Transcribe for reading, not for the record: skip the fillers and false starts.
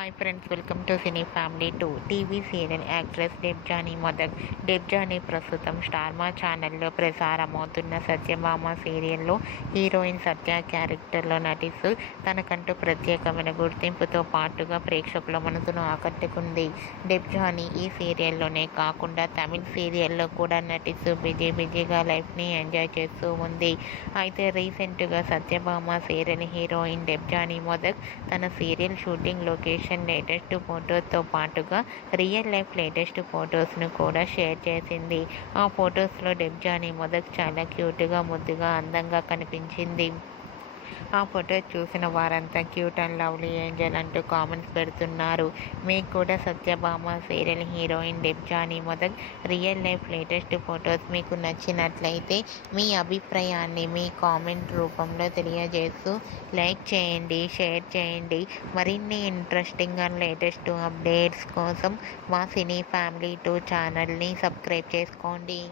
Hi friends, welcome to cine family 2. TV serial actress Debjani Modak. Debjani ప్రస్తుతం Star మా ఛానల్లో ప్రసారమవుతున్న సత్యభామ సీరియల్లో హీరోయిన్ సత్య క్యారెక్టర్లో నటిస్తూ తనకంటూ ప్రత్యేకమైన గుర్తింపుతో పాటుగా ప్రేక్షకుల మనసును ఆకట్టుకుంది. డెబ్జానీ ఈ సీరియల్లోనే కాకుండా తమిళ్ సీరియల్లో కూడా నటిస్తూ బిజీగా లైఫ్ని ఎంజాయ్ చేస్తూ ఉంది. అయితే రీసెంట్గా సత్యభామ సీరియల్ హీరోయిన్ డెబ్జానీ మొదక్ తన సీరియల్ షూటింగ్ లొకేషన్ లేటెస్ట్ ఫొటోస్తో పాటుగా రియల్ లైఫ్ లేటెస్ట్ ఫొటోస్ను కూడా షేర్ చేసింది. ఆ ఫొటోస్లో డెబ్జానీ మొదక్ చాలా క్యూట్గా, ముద్దుగా, అందంగా కనిపించింది. ఆ ఫొటో చూసిన వారంతా క్యూట్ అండ్ లవ్లీ ఏంజల్ అంటూ కామెంట్స్ పెడుతున్నారు. మీకు కూడా Satyabhama serial heroine Debjani Modak real life latest photos మీకు నచ్చినట్లయితే మీ అభిప్రాయాన్ని మీ కామెంట్ రూపంలో తెలియజేస్తూ లైక్ చేయండి, షేర్ చేయండి. మరిన్ని ఇంట్రెస్టింగ్ అండ్ లేటెస్ట్ అప్డేట్స్ కోసం మా సినీ ఫ్యామిలీ 2 ఛానల్ని సబ్స్క్రైబ్ చేసుకోండి.